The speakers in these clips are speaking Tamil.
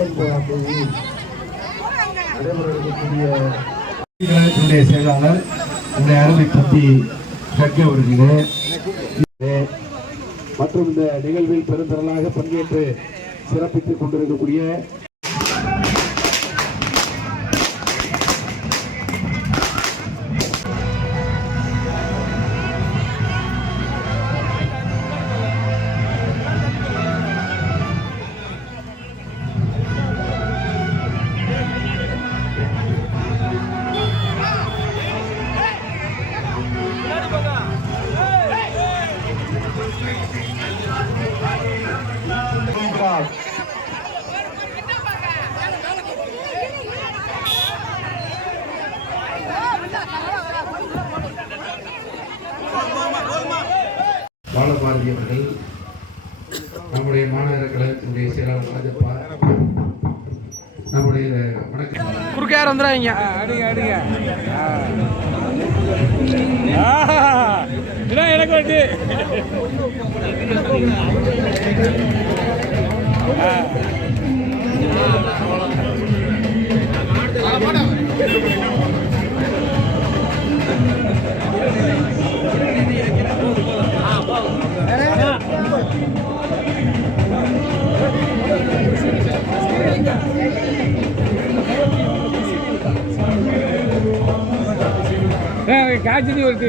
19 நடைபெற இருக்கக்கூடிய செயலாளர் அருமை தம்பி சர்க்கை அவர்களே மற்றும் இந்த நிகழ்வில் பெருந்திரளாக பங்கேற்று சிறப்பித்துக் கொண்டிருக்கக்கூடிய பாலபாரதி அவர்கள், நம்முடைய மாநகர கழகத்தினுடைய செயலாளர் ராஜப்பா, நம்முடைய வணக்கம் குறுக்க யார் வந்துடுறாங்க. அடுங்க இதான் எனக்கு வண்டி. காய்ச்சி வருது.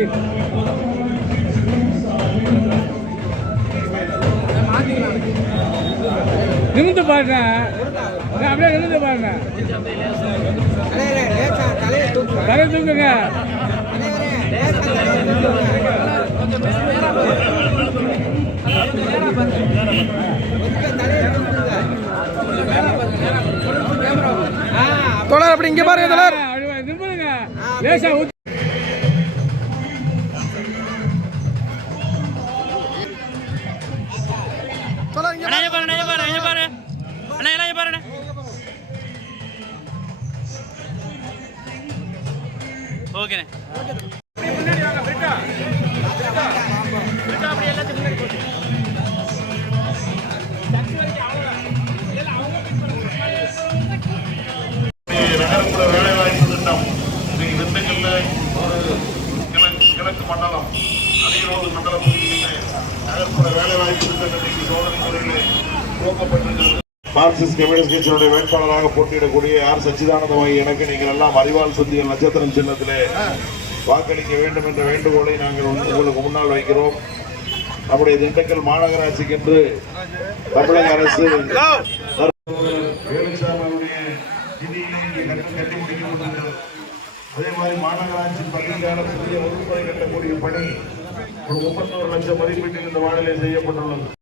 நிமிந்து பாருங்க, அப்படியே நிமிந்து பாருங்க, தலை தூக்குங்க. தொடர் அப்படி இங்க பாருங்க, தொடர் நிமிருங்க, லேசா ஓகே. நகர்ப்புற வேலைவாய்ப்பு திட்டம் திண்டுக்கல்ல ஒரு கிழக்கு மண்டலம் அரியலூர் மண்டல பகுதியில் நகர்ப்புற வேலைவாய்ப்பு திட்டத்திற்கு சோதனை முறையில் துவக்கப்பட்டிருக்கிறது. மார்க்சிஸ்ட் கம்யூனிஸ்ட் கட்சியினுடைய வேட்பாளராக போட்டியிடக்கூடிய ஆர் சச்சிதானந்தமாகி எனக்கு நீங்கள் எல்லாம் அறிவால் சுத்திகள் நட்சத்திரம் சின்னத்திலே வாக்களிக்க வேண்டும் என்ற வேண்டுகோளை நாங்கள் உங்களுக்கு முன்னால் வைக்கிறோம். நம்முடைய திண்டுக்கல் மாநகராட்சிக்கு என்று தமிழக அரசு வேலுசாமியுடைய நிதியிலே கட்டி முடிக்கப்பட்டிருக்கிறது. அதே மாதிரி மாநகராட்சி பள்ளிக்கான புதிய வகுப்பறை கட்டக்கூடிய பணி ஒரு 31 லட்சம் மதிப்பீட்டில் இந்த வார்டிலே செய்யப்பட்டுள்ளது.